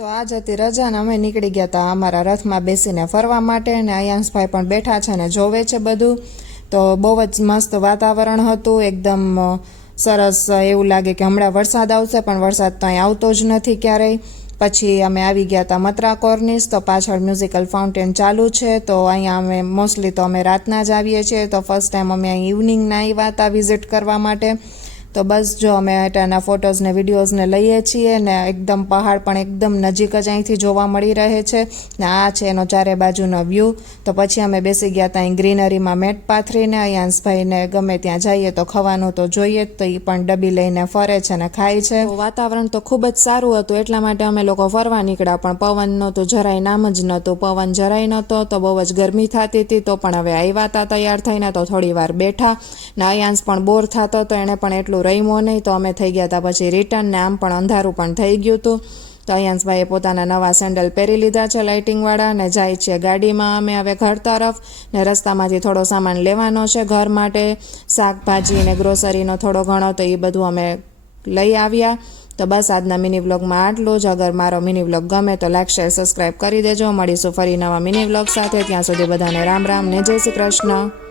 તો આજ હતી રજા ને અમે નીકળી ગયા હતા અમારા રથમાં બેસીને ફરવા માટે ને આયાંશભાઈ પણ બેઠા છે ને જોવે છે બધું. તો બહુ જ મસ્ત વાતાવરણ હતું, એકદમ સરસ. એવું લાગે કે હમણાં વરસાદ આવશે પણ વરસાદ તો અહીં આવતો જ નથી ક્યારેય. પછી અમે આવી ગયા હતા મત્રા કોર્નિસ, તો પાછળ મ્યુઝિકલ ફાઉન્ટેન ચાલુ છે. તો અહીંયા અમે મોસ્ટલી તો અમે રાતના જ આવીએ છીએ. તો ફર્સ્ટ ટાઈમ અમે અહીં ઇવનિંગના આવ્યા હતા વિઝિટ કરવા માટે. તો બસ જો અમે ત્યાંના ફોટોઝ ને વિડીયોઝને લઈએ છીએ ને એકદમ પહાડ પણ એકદમ નજીક જ અહીંથી જોવા મળી રહે છે ને આ છે એનો ચારે બાજુનો વ્યૂ. તો પછી અમે બેસી ગયા ત્યાં ગ્રીનરીમાં મેટ પાથરીને. આયાંશભાઈને ગમે ત્યાં જઈએ તો ખાવાનું તો જોઈએ જ, તો એ પણ ડબ્બી લઈને ફરે છે ને ખાય છે. તો વાતાવરણ તો ખૂબ જ સારું હતું, એટલા માટે અમે લોકો ફરવા નીકળ્યા. પણ પવનનો તો જરાય નામ જ નહોતું, પવન જરાય નહોતો. તો બહુ જ ગરમી થતી હતી. તો પણ હવે આવ્યા હતા તૈયાર થઈને, તો થોડી વાર બેઠા ને આયાંશ પણ બોર થતો તો એણે પણ એટલું રમ્યો નહીં. તો અમે થઈ ગયા હતા પછી રિટર્ન ને આમ પણ અંધારું પણ થઈ ગયું હતું. તો આયાંશભાઈએ પોતાના નવા સેન્ડલ પહેરી લીધા છે લાઇટિંગવાળા ને જાય છે ગાડીમાં અમે હવે ઘર તરફ. ને રસ્તામાંથી થોડો સામાન લેવાનો છે ઘર માટે, શાકભાજી ને ગ્રોસરીનો થોડો ઘણો. તો એ બધું અમે લઈ આવ્યા. તો બસ આજના મિની વ્લોગમાં આટલું જ. અગર મારો મિની વ્લોગ ગમે તો લાઈક શેર સબસ્ક્રાઈબ કરી દેજો. મળીશું ફરી નવા મિની વ્લોગ સાથે. ત્યાં સુધી બધાને રામ રામ ને જય શ્રી કૃષ્ણ.